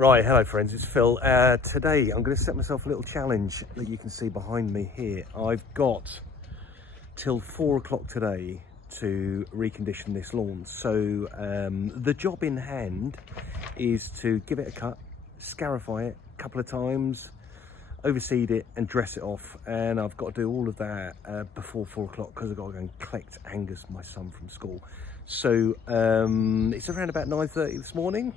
Right, hello friends, it's Phil. Today I'm going to set myself a little challenge that you can see behind me here. I've got till 4 o'clock today to recondition this lawn. So the job in hand is to give it a cut, scarify it a couple of times, overseed it and dress it off. And I've got to do all of that before 4 o'clock because I've got to go and collect Angus, my son, from school. So it's around about 9:30 this morning.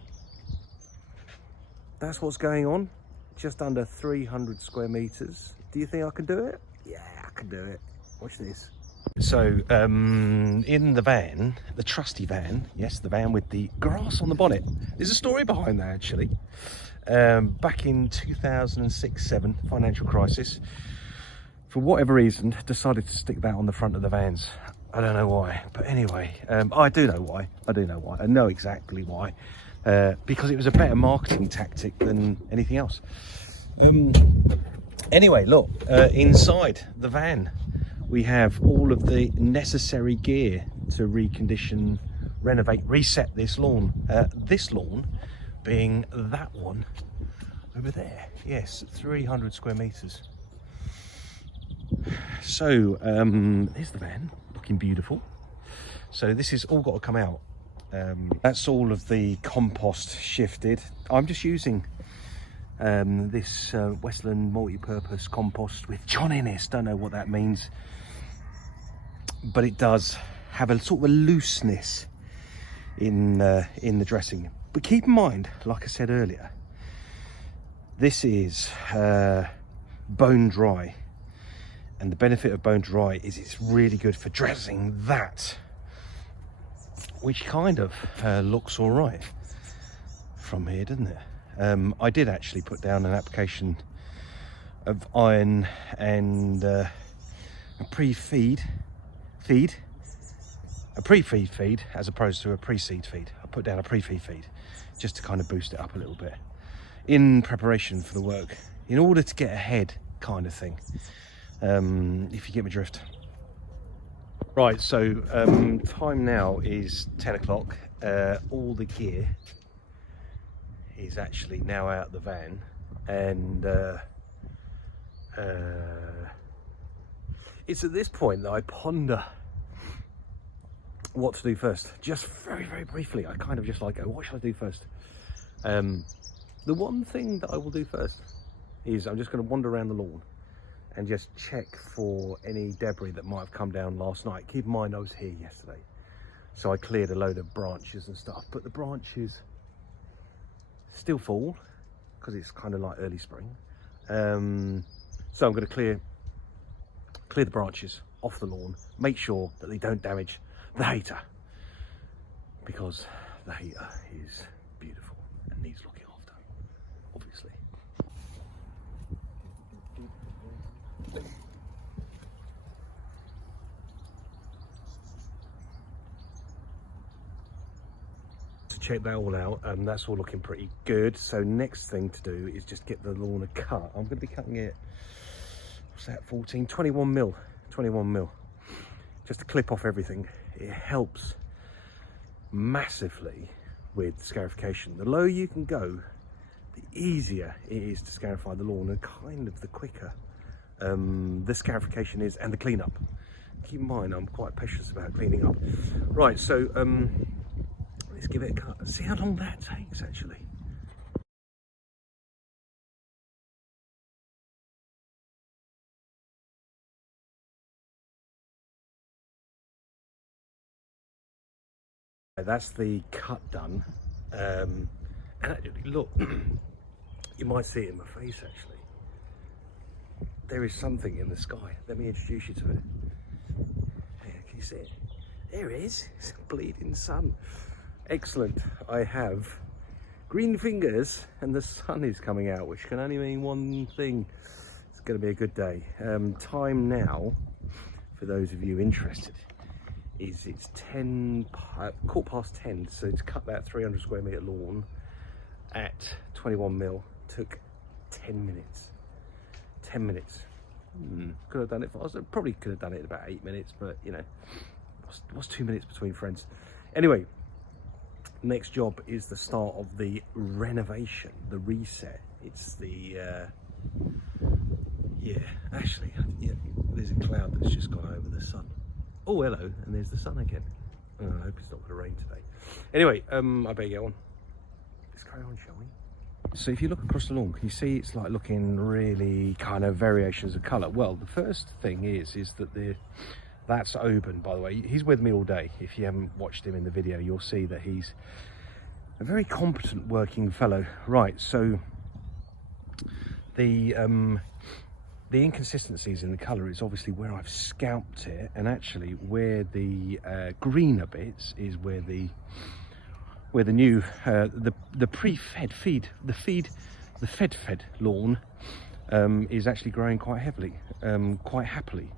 That's what's going on. Just under 300 square meters. Do you think I can do it? Yeah, I can do it. Watch this. So in the van, the trusty van, yes, the van with the grass on the bonnet. There's a story behind that actually. Back in 2006-07, financial crisis, for whatever reason, decided to stick that on the front of the vans. I don't know why, but anyway, I do know why. I know exactly why. Because it was a better marketing tactic than anything else. Anyway, look, inside the van we have all of the necessary gear to recondition, renovate, reset this lawn. This lawn being that one over there. Yes, 300 square meters. So there's the van, looking beautiful. So this has all got to come out. That's all of the compost shifted. I'm just using this Westland multi-purpose compost with John Innes. Don't know what that means, but it does have a sort of a looseness in the dressing. But keep in mind, like I said earlier, this is bone dry, and the benefit of bone dry is it's really good for dressing that, which kind of looks all right from here, doesn't it? I did actually put down an application of iron and a pre-feed feed as opposed to a pre-seed feed. I put down a pre-feed feed just to kind of boost it up a little bit in preparation for the work, in order to get ahead kind of thing, if you get my drift. Right, so time now is 10 o'clock. All the gear is actually now out of the van, and it's at this point that I ponder what to do first. Just very, very briefly, I kind of just like, what should I do first? The one thing that I will do first is I'm just going to wander around the lawn and just check for any debris that might have come down last night. Keep in mind I was here yesterday, so I cleared a load of branches and stuff, but the branches still fall because it's kind of like early spring. So I'm going to clear the branches off the lawn, make sure that they don't damage the hater, because the hater is beautiful and needs looking after, obviously. To check that all out, and that's all looking pretty good. So next thing to do is just get the lawn a cut. I'm going to be cutting it, what's that, 21 mil, just to clip off everything. It helps massively with scarification. The lower you can go, the easier it is to scarify the lawn, and kind of the quicker the scarification is, and the cleanup. Keep in mind, I'm quite precious about cleaning up. Right, so let's give it a cut and see how long that takes actually. That's the cut done, and actually, look, you might see it in my face actually. There is something in the sky. Let me introduce you to it. Here, can you see it? There it is. It's a bleeding sun. Excellent. I have green fingers and the sun is coming out, which can only mean one thing. It's going to be a good day. Time now, for those of you interested, is it's 10:15, so to cut that 300 square meter lawn at 21 mil took 10 minutes. 10 minutes. Could have done it faster. Probably could have done it in about 8 minutes, but you know, what's 2 minutes between friends? Anyway, next job is the start of the renovation, the reset. It's the yeah, actually, yeah, there's a cloud that's just gone over the sun. Oh, hello, and there's the sun again. Oh, I hope it's not going to rain today. Anyway, I better get on. Let's carry on, shall we? So if you look across the lawn, can you see it's like looking really kind of variations of colour? Well, the first thing is that that's Oban, by the way. He's with me all day. If you haven't watched him in the video, you'll see that he's a very competent working fellow. Right, so the inconsistencies in the colour is obviously where I've scalped it, and actually where the greener bits is where the new the fed lawn is actually growing quite heavily, quite happily,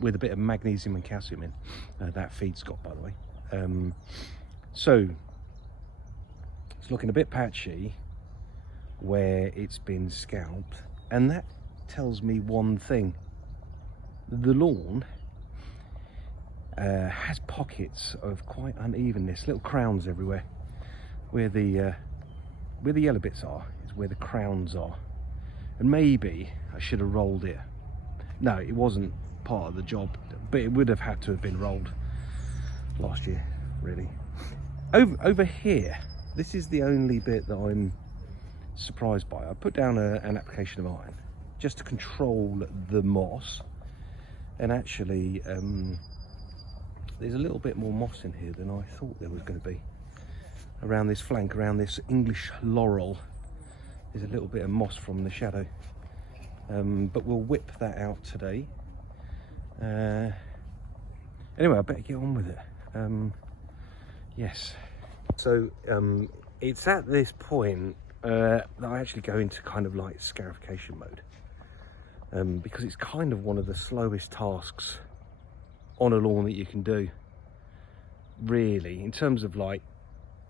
with a bit of magnesium and calcium in that feed's got, by the way. So it's looking a bit patchy where it's been scalped, and that tells me one thing: the lawn has pockets of quite unevenness, little crowns everywhere. Where the yellow bits are is where the crowns are, and maybe I should have rolled it. No, it wasn't part of the job, but it would have had to have been rolled last year, really. Over here, this is the only bit that I'm surprised by. I put down an application of iron just to control the moss, and actually there's a little bit more moss in here than I thought there was going to be. Around this flank, around this English laurel, there's a little bit of moss from the shadow, but we'll whip that out today. Anyway, I better get on with it. Yes, so it's at this point that I actually go into kind of like scarification mode, because it's kind of one of the slowest tasks on a lawn that you can do, really. In terms of like,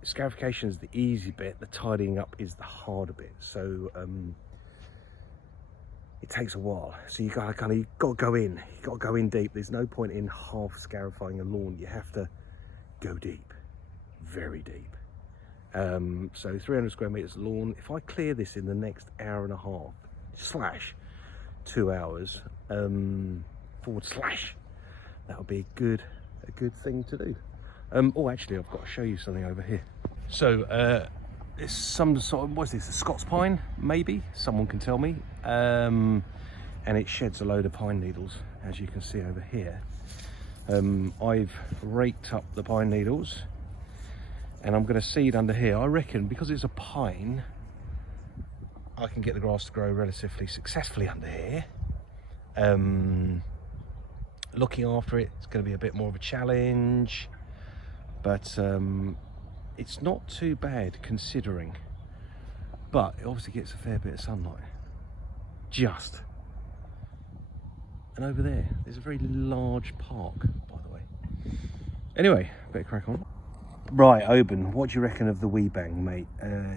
scarification is the easy bit, the tidying up is the harder bit. So it takes a while. So you got to go in. You got to go in deep. There's no point in half scarifying a lawn. You have to go deep, very deep. So 300 square meters of lawn. If I clear this in the next hour and a half / 2 hours, forward slash, that would be a good thing to do. Oh, actually, I've got to show you something over here. So it's some sort of, what's this, a Scots pine, maybe? Someone can tell me. And it sheds a load of pine needles, as you can see over here. I've raked up the pine needles, and I'm going to seed under here. I reckon because it's a pine, I can get the grass to grow relatively successfully under here. Looking after it, it's going to be a bit more of a challenge, but it's not too bad considering. But it obviously gets a fair bit of sunlight. Just. And over there's a very large park, by the way. Anyway, better crack on. Right, Oban, what do you reckon of the wee bang, mate?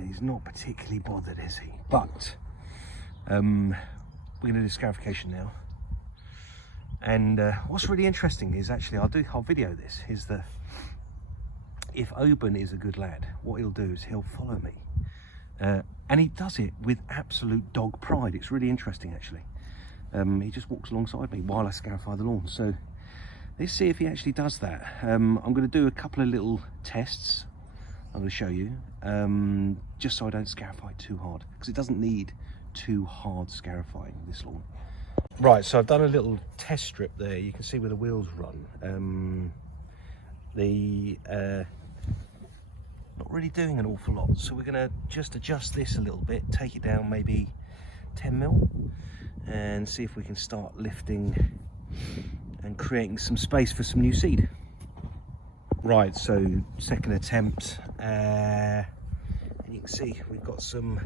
He's not particularly bothered, is he? But we're going to do scarification now. And what's really interesting is, actually, I'll video this, is that if Oban is a good lad, what he'll do is he'll follow me. And he does it with absolute dog pride. It's really interesting, actually. He just walks alongside me while I scarify the lawn. So let's see if he actually does that. I'm going to do a couple of little tests. I'm going to show you, just so I don't scarify too hard, because it doesn't need too hard scarifying, this lawn. Right, so I've done a little test strip there. You can see where the wheels run. Not really doing an awful lot, so we're going to just adjust this a little bit, take it down maybe 10 mil, and see if we can start lifting and creating some space for some new seed. Right, so second attempt, and you can see we've got some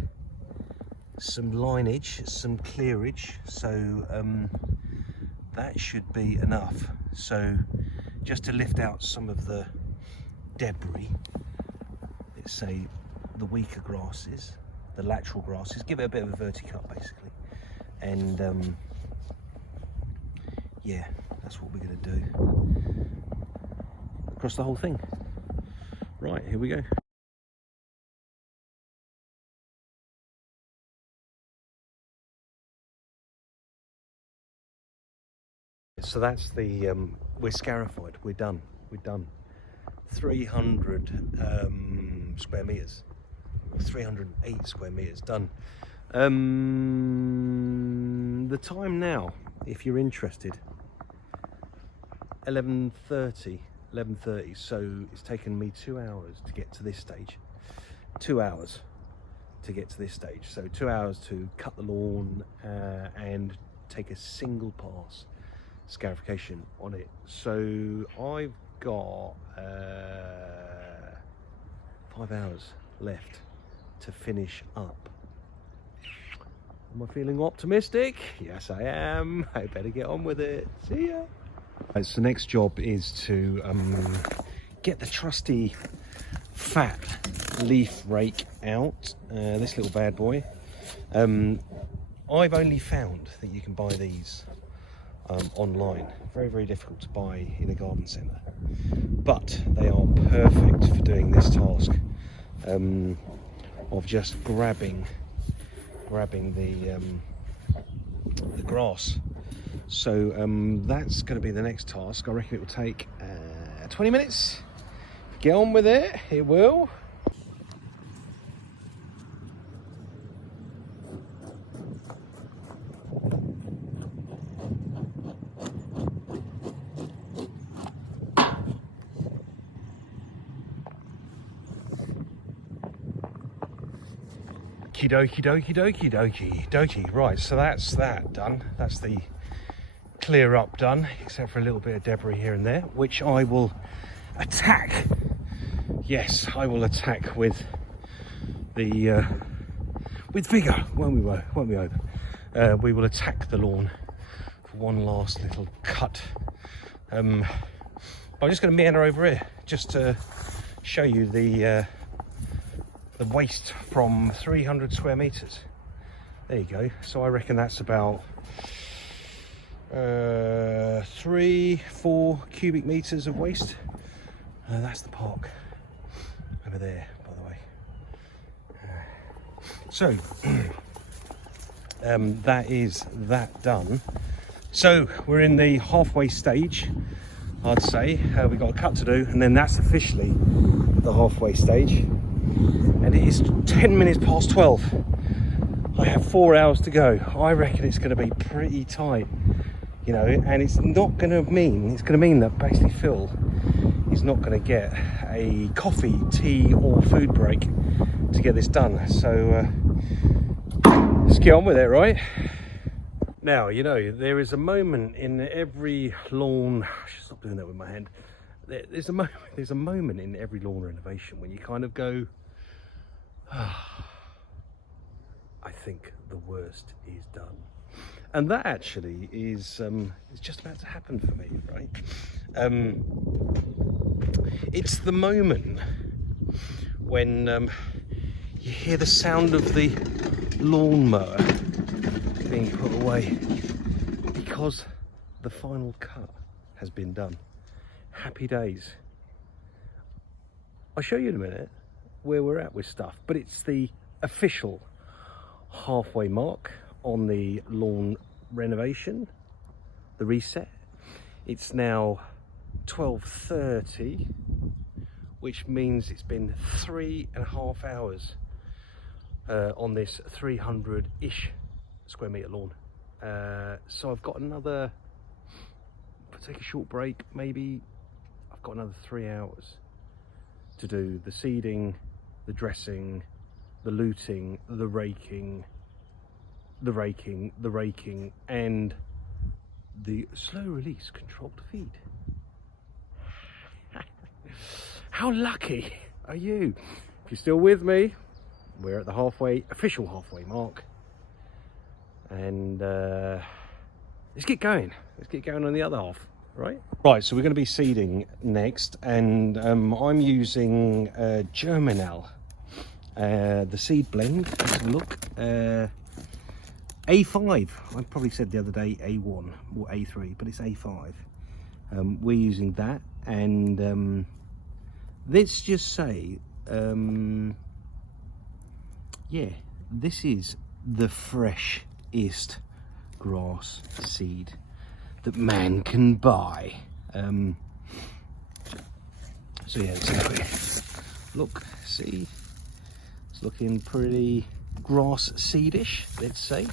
lineage, some clearage, so that should be enough. So just to lift out some of the debris, let's say the weaker grasses, the lateral grasses, give it a bit of a verticut basically, and yeah, that's what we're going to do across the whole thing. Right, here we go. So that's the we're scarified. We're done. 300 square meters, 308 square meters done. The time now, if you're interested, 11:30. So it's taken me 2 hours to get to this stage. 2 hours to get to this stage. So 2 hours to cut the lawn and take a single pass scarification on it. So I've got 5 hours left to finish up. Am I feeling optimistic? Yes, I am. I better get on with it. See ya. Right, so the next job is to get the trusty fat leaf rake out. This little bad boy. I've only found that you can buy these online. Very, very difficult to buy in a garden centre, but they are perfect for doing this task of just grabbing the grass. So that's going to be the next task. I reckon it will take 20 minutes. Get on with it. It will. Dokie. Right, so that's that done. That's the clear up done, except for a little bit of debris here and there, which I will attack. Yes, I will attack with the with vigor, won't we, Open? We will attack the lawn for one last little cut. I'm just going to meander over here just to show you the waste from 300 square meters. There you go. So I reckon that's about 3-4 cubic meters of waste. That's the park over there, by the way. So that is that done. So we're in the halfway stage, I'd say. We've got a cut to do, and then that's officially the halfway stage. And it is 10 minutes past 12. I have 4 hours to go. I reckon it's going to be pretty tight, you know, and it's going to mean that basically Phil is not going to get a coffee, tea or food break to get this done. So let's get on with it, right? Now, you know, there is a moment in every lawn, I should stop doing that with my hand. There's a moment in every lawn renovation when you kind of go, I think the worst is done. And that actually is just about to happen for me, right? It's the moment when you hear the sound of the lawnmower being put away because the final cut has been done. Happy days. I'll show you in a minute where we're at with stuff, but it's the official halfway mark on the lawn renovation, the reset. It's now 12:30, which means it's been 3.5 hours on this 300-ish square meter lawn. So I've got another, if I take a short break, maybe I've got another 3 hours to do the seeding, the dressing, the looting, the raking, and the slow release controlled feed. How lucky are you? If you're still with me, we're at the official halfway mark. And let's get going. Let's get going on the other half, right? Right, so we're going to be seeding next, and I'm using Germinal. The seed blend, let's look. A5, I probably said the other day A1 or A3, but it's A5. We're using that, and let's just say, yeah, this is the freshest grass seed that man can buy. So yeah, exactly. Look, see, it's looking pretty grass seedish, let's say.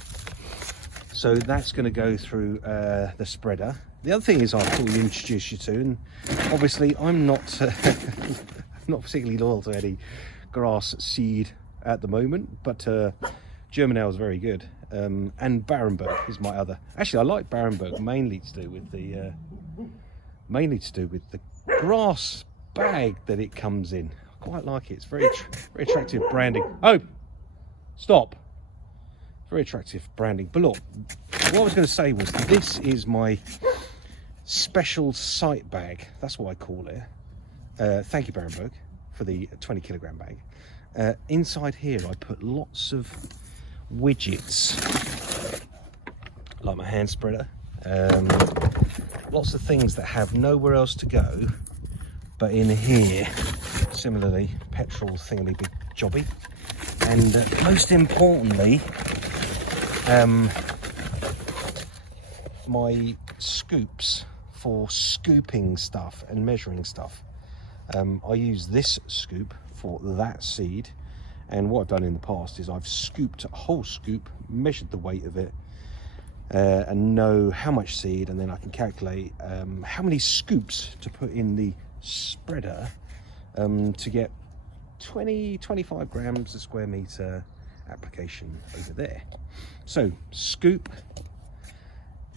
So that's going to go through the spreader. The other thing is I'll probably introduce you to, and obviously I'm not not particularly loyal to any grass seed at the moment, but Germinal is very good, and Barenberg is my other. Actually, I like Barenberg mainly to do with the grass bag that it comes in. I quite like it. It's very attractive branding. Oh, stop. Very attractive branding. But look, what I was going to say was this is my special site bag. That's what I call it. Thank you, Barenberg, for the 20 kilogram bag. Inside here I put lots of widgets, like my hand spreader, lots of things that have nowhere else to go but in here. Similarly, petrol thingy big jobby, and most importantly, my scoops for scooping stuff and measuring stuff. I use this scoop for that seed, and what I've done in the past is I've scooped a whole scoop, measured the weight of it, and know how much seed, and then I can calculate how many scoops to put in the spreader to get 20-25 grams a square meter application over there. So scoop,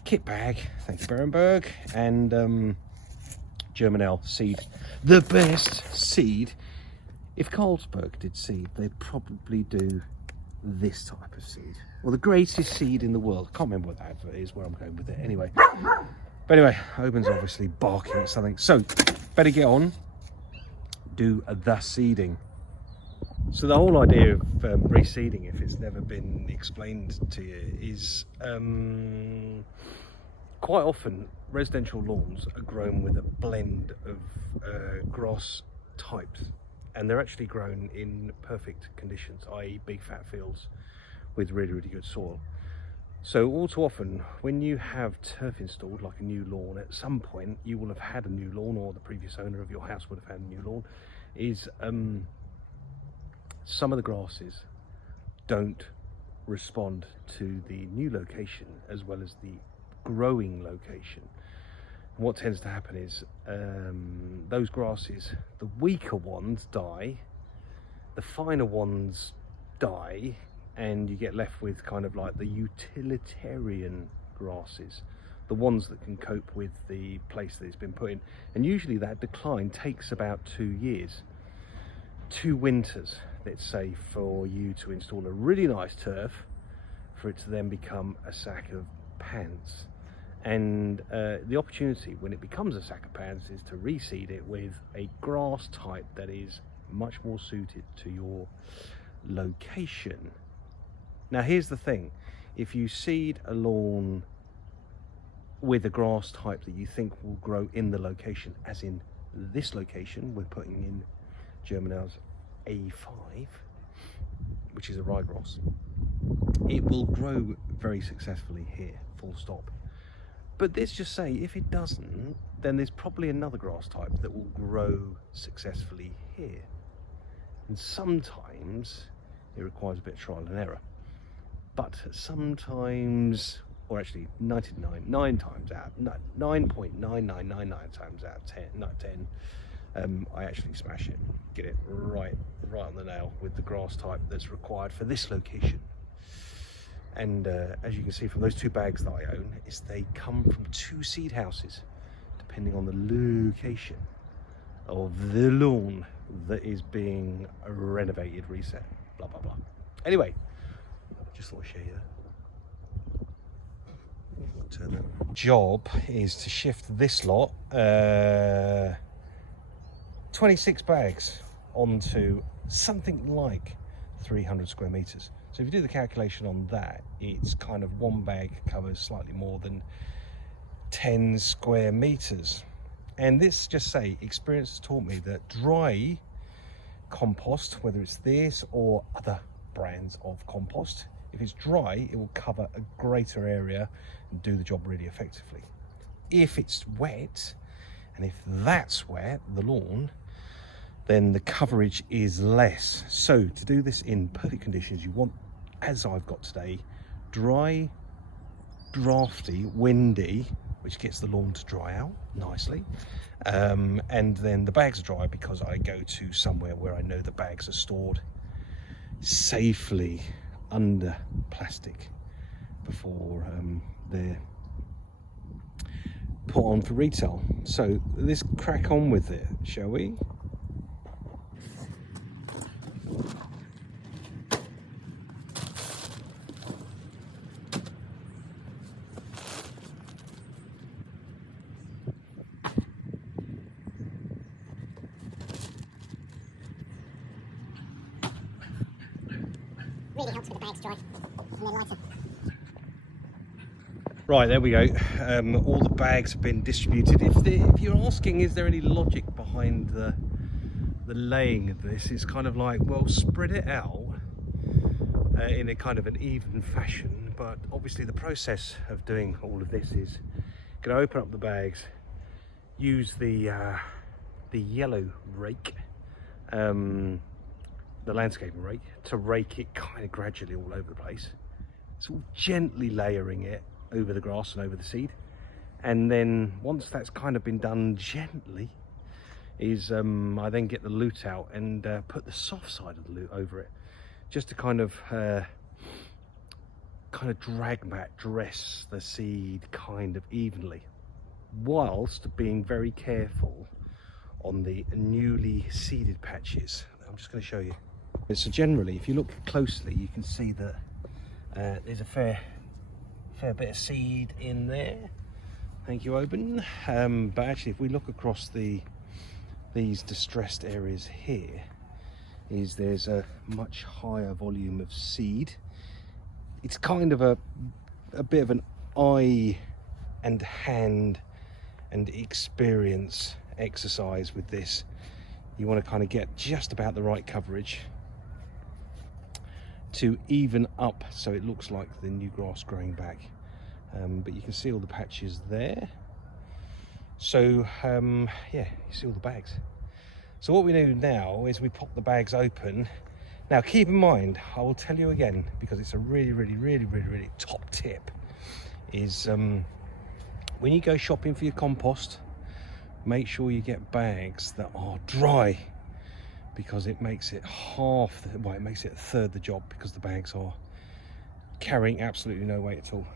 kit bag, thank you Barenberg, and Germinal seed, the best seed. If Carlsberg did seed, they'd probably do this type of seed. Well, the greatest seed in the world. I can't remember what that advert is, where I'm going with it anyway. But anyway, Oben's obviously barking at something. So, better get on, do the seeding. So the whole idea of reseeding, if it's never been explained to you, is quite often residential lawns are grown with a blend of grass types, and they're actually grown in perfect conditions, i.e. big fat fields with really good soil. So all too often when you have turf installed, like a new lawn, at some point you will have had a new lawn, or the previous owner of your house would have had a new lawn, is some of the grasses don't respond to the new location as well as the growing location. And what tends to happen is those grasses, the weaker ones die, the finer ones die, and you get left with kind of like the utilitarian grasses, the ones that can cope with the place that it's been put in. And usually that decline takes about 2 years, 2 winters, let's say, for you to install a really nice turf, for it to then become a sack of pants. And the opportunity when it becomes a sack of pants is to reseed it with a grass type that is much more suited to your location. Now here's the thing, if you seed a lawn with a grass type that you think will grow in the location, as in this location, we're putting in Germinal's A5, which is a ryegrass, it will grow very successfully here, full stop. But let's just say if it doesn't, then there's probably another grass type that will grow successfully here. And sometimes it requires a bit of trial and error. But sometimes, or actually 9.999 times out of 10, not 10, I actually smash it, get it right on the nail with the grass type that's required for this location. And as you can see from those 2 bags that I own, is they come from 2 seed houses, depending on the location of the lawn that is being renovated, reset, blah blah blah. Anyway, just thought I'd show you that. Turn that. Job is to shift this lot 26 bags onto something like 300 square meters. So if you do the calculation on that, it's kind of 1 bag covers slightly more than 10 square meters. And this, just say, experience has taught me that dry compost, whether it's this or other brands of compost, if it's dry, it will cover a greater area and do the job really effectively. if it's wet, and if that's wet, the lawn, then the coverage is less. So to do this in perfect conditions, you want, as I've got today, dry, drafty, windy, which gets the lawn to dry out nicely, and then the bags are dry because I go to somewhere where I know the bags are stored safely under plastic before they're put on for retail. So let's crack on with it, shall we? Really helps with the bags dry and then lighter. Right, there we go. All the bags have been distributed. If you're asking, is there any logic behind the laying of this, it's kind of like, well, spread it out in a kind of an even fashion. But obviously the process of doing all of this is going to open up the bags, use the yellow rake, the landscaping rake, to rake it kind of gradually all over the place, sort of gently layering it over the grass and over the seed. And then once that's kind of been done gently, is I then get the loot out and put the soft side of the loot over it, just to kind of drag back, dress the seed kind of evenly, whilst being very careful on the newly seeded patches. I'm just going to show you. So generally, if you look closely, you can see that there's a fair bit of seed in there. Thank you, Oben. But actually, if we look across these distressed areas here, there's a much higher volume of seed. It's kind of a bit of an eye and hand and experience exercise with this. You want to kind of get just about the right coverage to even up so it looks like the new grass growing back. But you can see all the patches there. So yeah, you see all the bags. So what we do now is we pop the bags open. Now keep in mind, I will tell you again, because it's a really top tip, is when you go shopping for your compost, make sure you get bags that are dry, because it makes it it makes it a third the job, because the bags are carrying absolutely no weight at all.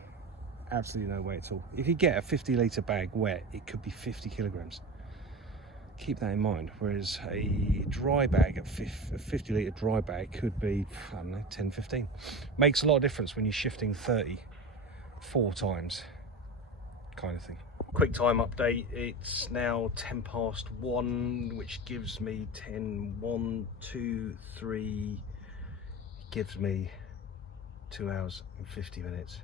Absolutely no weight at all. If you get a 50-litre bag wet, it could be 50 kilograms. Keep that in mind. Whereas a dry bag, a 50-litre dry bag, could be, I don't know, 10, 15. Makes a lot of difference when you're shifting 30 4 times, kind of thing. Quick time update. It's now 1:10, which gives me 1, 2, 3. Gives me 2 hours and 50 minutes.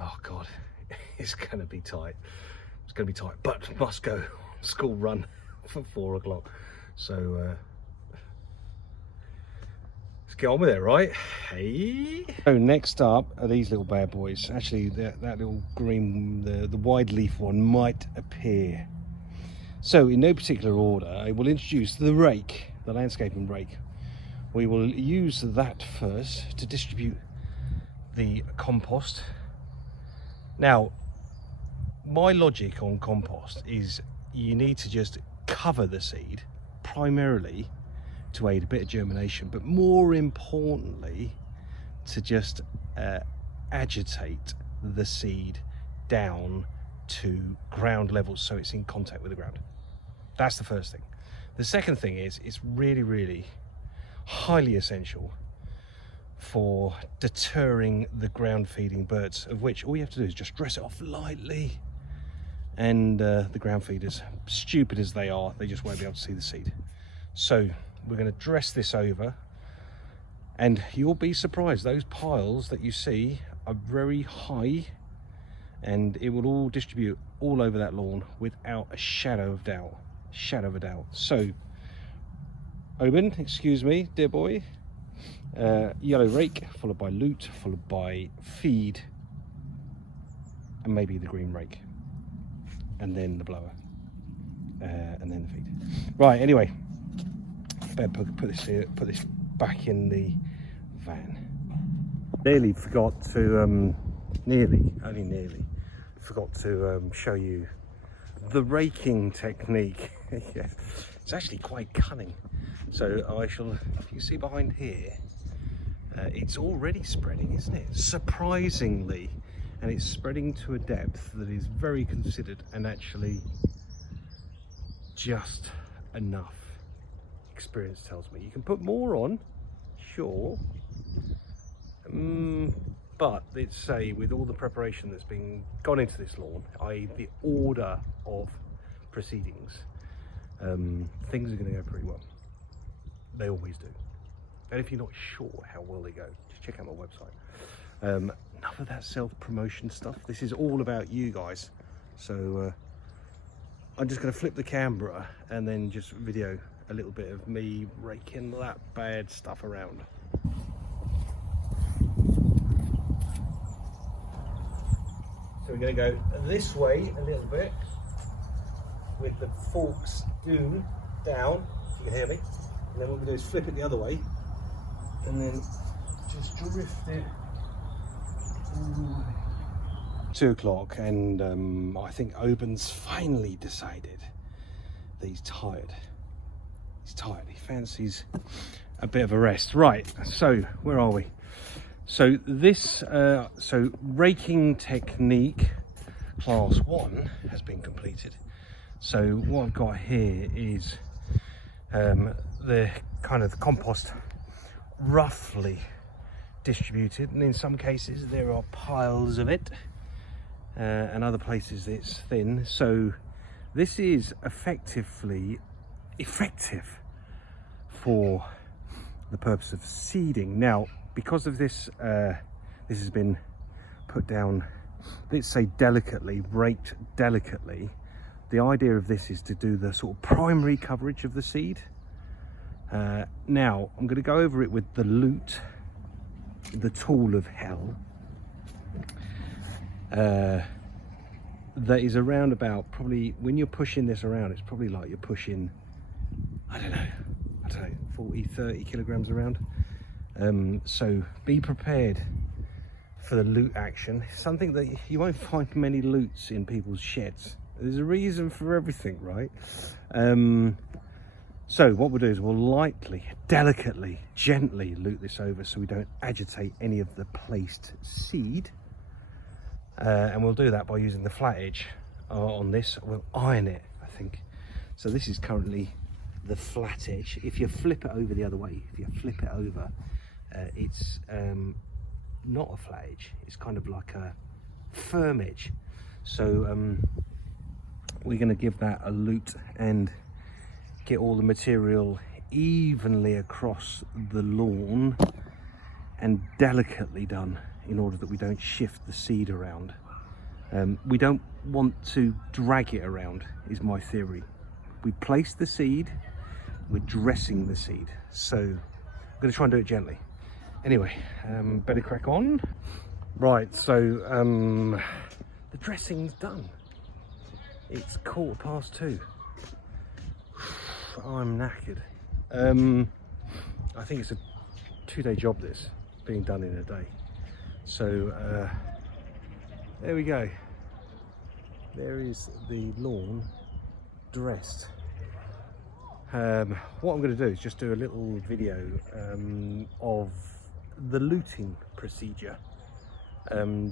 Oh God, it's going to be tight. It's going to be tight, but must go. School run for 4 o'clock. So let's get on with it, right? Hey. So next up are these little bad boys. Actually, that little green, the wide leaf one might appear. So in no particular order, I will introduce the rake, the landscaping rake. We will use that first to distribute the compost. Now, my logic on compost is you need to just cover the seed, primarily to aid a bit of germination, but more importantly, to just agitate the seed down to ground level so it's in contact with the ground. That's the first thing. The second thing is it's really highly essential for deterring the ground feeding birds, of which all you have to do is just dress it off lightly, and the ground feeders, stupid as they are, they just won't be able to see the seed. So we're going to dress this over, and you'll be surprised, those piles that you see are very high, and it will all distribute all over that lawn without a shadow of a doubt. So Oben, excuse me, dear boy, yellow rake, followed by loot, followed by feed, and maybe the green rake. and then the blower, and then the feed. Right, anyway, better put this back in the van. Nearly forgot to only nearly forgot to show you the raking technique. Yes, it's actually quite cunning. So if you see behind here, it's already spreading, isn't it? Surprisingly, and it's spreading to a depth that is very considered and actually just enough. Experience tells me you can put more on, sure, but let's say with all the preparation that's been gone into this lawn, i.e. the order of proceedings, things are going to go pretty well. They always do. And if you're not sure how well they go, just check out my website. Enough of that self-promotion stuff. This is all about you guys. So I'm just going to flip the camera and then just video a little bit of me raking that bad stuff around. So we're going to go this way a little bit with the forks down, if you can hear me. And then what we do is flip it the other way and then just drift it all the way. 2 o'clock, and I think Oben's finally decided that he's tired. He's tired. He fancies a bit of a rest. Right, so where are we? So this raking technique class 1 has been completed. So what I've got here is the kind of compost roughly distributed, and in some cases there are piles of it, and other places it's thin. So this is effective for the purpose of seeding. Now, because of this, this has been put down, let's say delicately, raked delicately. The idea of this is to do the sort of primary coverage of the seed. Now I'm going to go over it with the lute, the tool of hell, that is around about, probably when you're pushing this around, it's probably like you're pushing, I don't know, 40-30 kilograms around. So be prepared for the lute action. Something that you won't find many lutes in people's sheds. There's a reason for everything, right? So what we'll do is we'll lightly, delicately, gently lute this over so we don't agitate any of the placed seed. And we'll do that by using the flat edge on this. We'll iron it, I think. So this is currently the flat edge. If you flip it over the other way, it's not a flat edge. It's kind of like a firm edge. So we're going to give that a lute and get all the material evenly across the lawn and delicately done, in order that we don't shift the seed around. We don't want to drag it around, is my theory. We place the seed, we're dressing the seed. So I'm going to try and do it gently. Anyway, better crack on. Right, so the dressing's done. It's 2:15. I'm knackered. I think it's a 2-day job, this, being done in a day. So there we go. There is the lawn dressed. What I'm going to do is just do a little video of the luting procedure,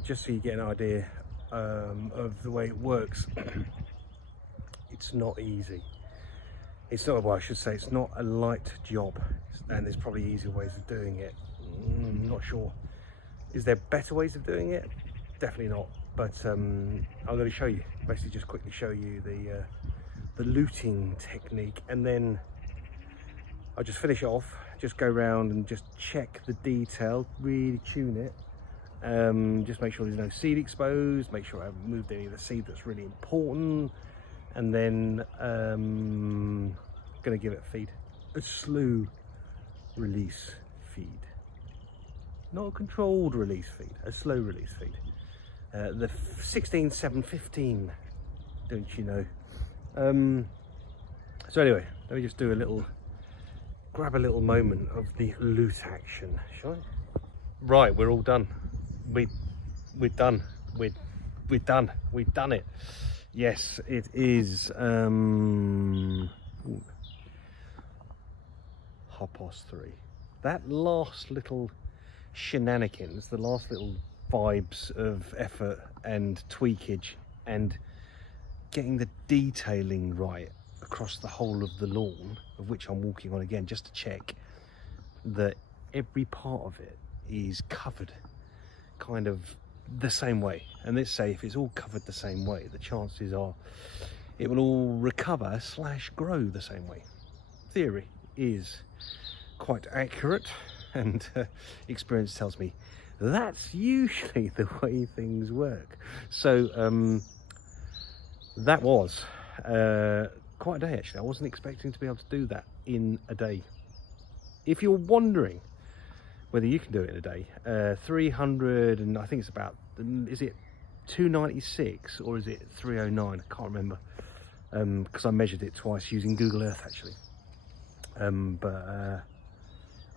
just so you get an idea of the way it works. It's not easy. It's not, well, I should say, it's not a light job, and there's probably easier ways of doing it. I'm not sure. Is there better ways of doing it? Definitely not. But I'm going to show you, basically just quickly show you the luting technique, and then I'll just finish it off, just go around and just check the detail, really tune it, just make sure there's no seed exposed, make sure I haven't moved any of the seed that's really important, and then going to give it a feed, a slow release feed. Not a controlled release feed, a slow release feed. The 16-7-15 don't you know. So anyway, let me just do grab a little moment of the loot action, shall I? Right, we're all done. We're done. We've done it. Yes, it is 3:30. That last little shenanigans, the last little vibes of effort and tweakage and getting the detailing right across the whole of the lawn, of which I'm walking on again just to check that every part of it is covered kind of the same way. And let's say if it's all covered the same way, the chances are it will all recover / grow the same way. Theory is quite accurate, and experience tells me that's usually the way things work. So that was quite a day actually. I wasn't expecting to be able to do that in a day. If you're wondering whether you can do it in a day, 300 and I think it's about, is it 296 or is it 309? I can't remember, because I measured it twice using Google Earth actually. But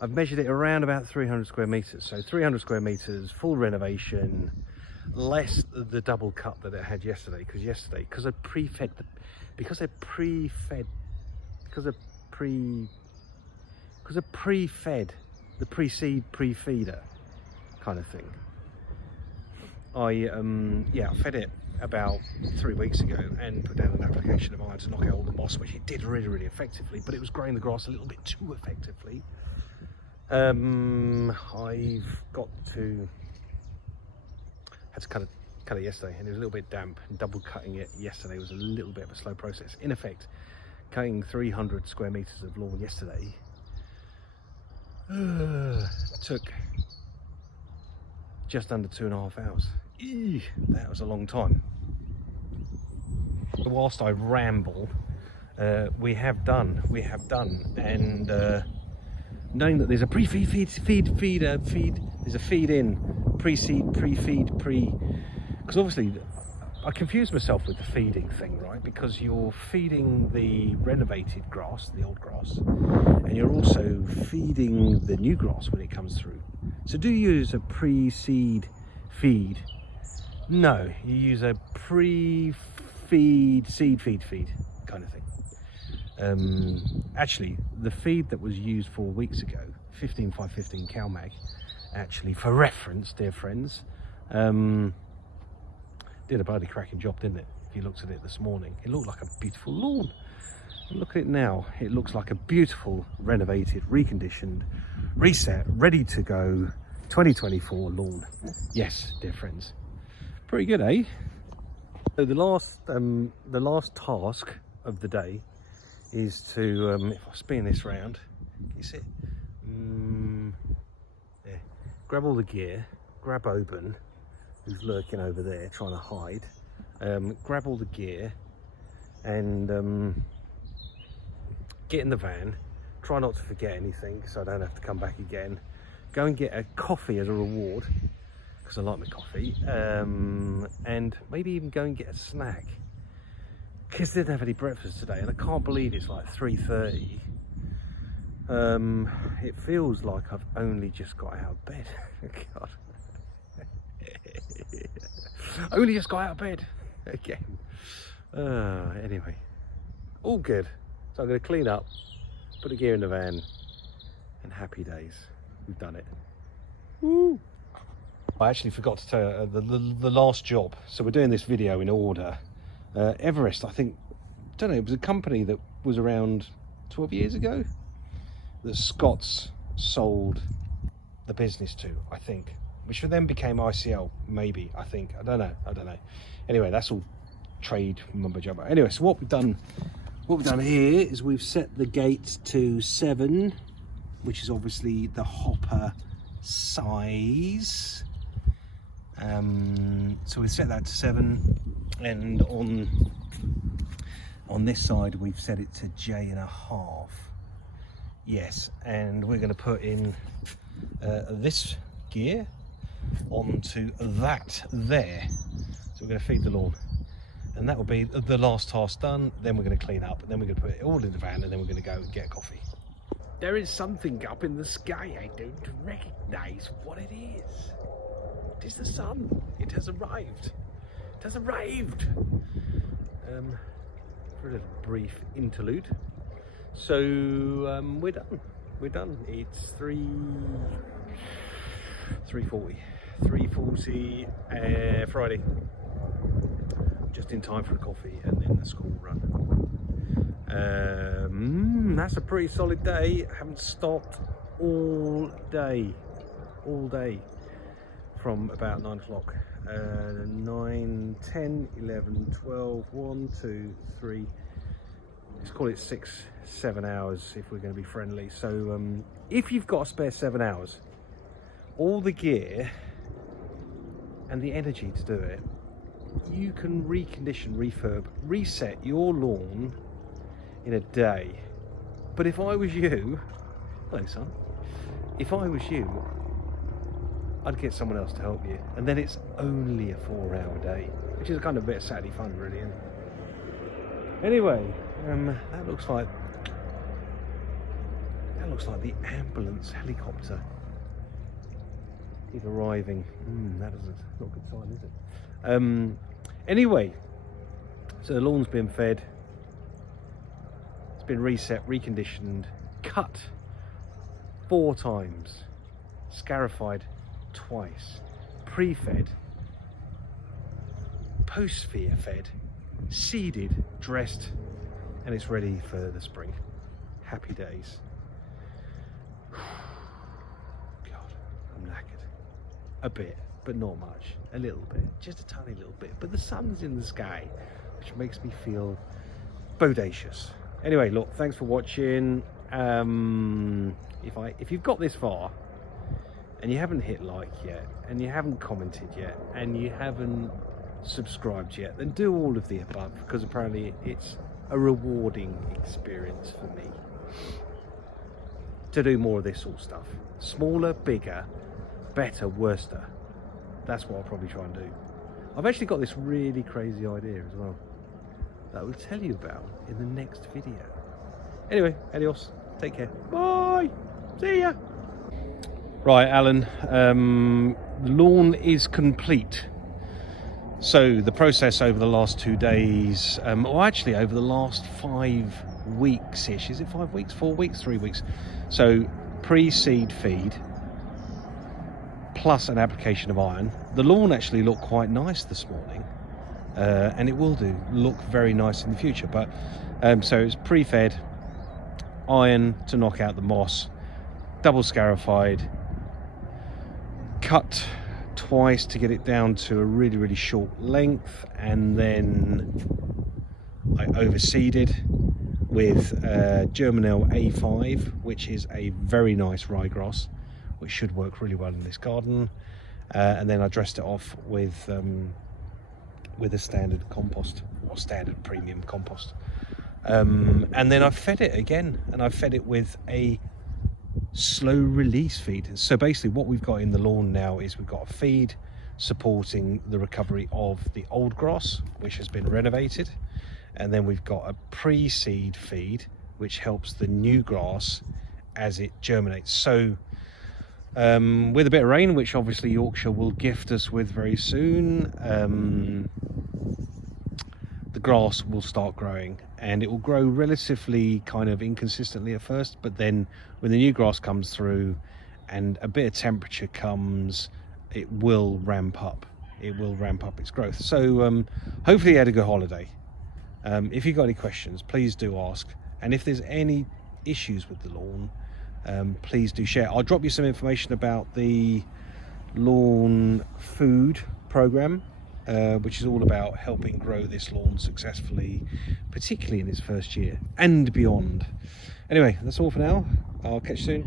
I've measured it around about 300 square meters. So 300 square meters, full renovation, less the double cut that it had yesterday. Because I pre-fed the pre-seed, pre-feeder kind of thing. I fed it about 3 weeks ago and put down an application of iron to knock out all the moss, which it did really effectively, but it was growing the grass a little bit too effectively. I've had to cut it yesterday, and it was a little bit damp, and double cutting it yesterday was a little bit of a slow process. In effect, cutting 300 square meters of lawn yesterday took just under 2.5 hours. That was a long time. But whilst I ramble, we have done, and knowing that there's a there's a feed in, pre-seed, pre-feed, because obviously I confused myself with the feeding thing, right? Because you're feeding the renovated grass, the old grass, and you're also feeding the new grass when it comes through. So do you use a pre-seed feed? No, you use a pre-feed, seed feed kind of thing. Actually, the feed that was used 4 weeks ago, 15515 CalMag, actually, for reference, dear friends, did a bloody cracking job, didn't it? If you looked at it this morning, it looked like a beautiful lawn. And look at it now, it looks like a beautiful, renovated, reconditioned, reset, ready to go 2024 lawn. Yes, dear friends. Pretty good, eh? So the last task of the day is to, if I spin this round, can you see it? Yeah. Grab all the gear, grab Oban, who's lurking over there trying to hide, grab all the gear and get in the van, try not to forget anything so I don't have to come back again, go and get a coffee as a reward because I like my coffee, and maybe even go and get a snack because I didn't have any breakfast today, and I can't believe it's like 3:30. It feels like I've only just got out of bed. God. Only just got out of bed again. Anyway, all good. So I'm going to clean up, put the gear in the van, and happy days. We've done it. Woo! I actually forgot to tell you the last job. So we're doing this video in order. Everest, I think, don't know, it was a company that was around 12 years ago that Scott's sold the business to, I think, which then became ICL, maybe, I think. I don't know. Anyway, that's all trade mumbo jumbo. Anyway, so what we've done here is we've set the gate to 7, which is obviously the hopper size. So we've set that to 7, and on this side we've set it to J.5. Yes, and we're going to put in this gear onto that there. So we're going to feed the lawn. and that will be the last task done. Then we're going to clean up, and then we're going to put it all in the van, and then we're going to go and get a coffee. There is something up in the sky. I don't recognise what it is. It is the sun. It has arrived. It has arrived. For a little brief interlude. So we're done. We're done. It's 3:40 Friday. Just in time for a coffee and then the school run. That's a pretty solid day. I haven't stopped all day from about 9 o'clock. 9, 10, 11, 12, 1, 2, 3, let's call it 6, 7 hours if we're going to be friendly. So if you've got a spare 7 hours, all the gear and the energy to do it, you can recondition, refurb, reset your lawn in a day. But if I was you, hello son, if I was you, I'd get someone else to help you, and then it's only a 4-hour day, which is kind of a bit of Saturday fun, really, isn't it? Anyway, that looks like the ambulance helicopter is arriving. That is not a good sign, is it? Anyway, so the lawn's been fed, it's been reset, reconditioned, cut 4 times, scarified twice, pre-fed, post-fear fed, seeded, dressed, and it's ready for the spring. Happy days. God, I'm knackered. A bit, but not much. A little bit, just a tiny little bit. But the sun's in the sky, which makes me feel bodacious. Anyway, look, thanks for watching. If you've got this far and you haven't hit like yet, and you haven't commented yet, and you haven't subscribed yet, then do all of the above, because apparently it's a rewarding experience for me to do more of this sort of stuff. Smaller, bigger, better, worster. That's what I'll probably try and do. I've actually got this really crazy idea as well that I will tell you about in the next video. Anyway, adios, take care, bye, see ya. Right, Alan, the lawn is complete. So the process over the last 2 days, or actually over the last 5 weeks-ish, is it 5 weeks, 4 weeks, 3 weeks? So pre-seed feed, plus an application of iron. The lawn actually looked quite nice this morning, and it will look very nice in the future. But so it's pre-fed, iron to knock out the moss, double scarified, cut twice to get it down to a really short length, and then I overseeded with Germinal A5, which is a very nice ryegrass, which should work really well in this garden, and then I dressed it off with a standard compost, or standard premium compost, and then I fed it again, and I fed it with a slow release feed. So basically what we've got in the lawn now is we've got a feed supporting the recovery of the old grass, which has been renovated, and then we've got a pre-seed feed which helps the new grass as it germinates. So with a bit of rain, which obviously Yorkshire will gift us with very soon, the grass will start growing, and it will grow relatively kind of inconsistently at first, but then when the new grass comes through and a bit of temperature comes, it will ramp up. It will ramp up its growth. So hopefully you had a good holiday. If you've got any questions, please do ask, and if there's any issues with the lawn, please do share. I'll drop you some information about the lawn food program, which is all about helping grow this lawn successfully, particularly in its first year and beyond. Anyway, that's all for now. I'll catch you soon.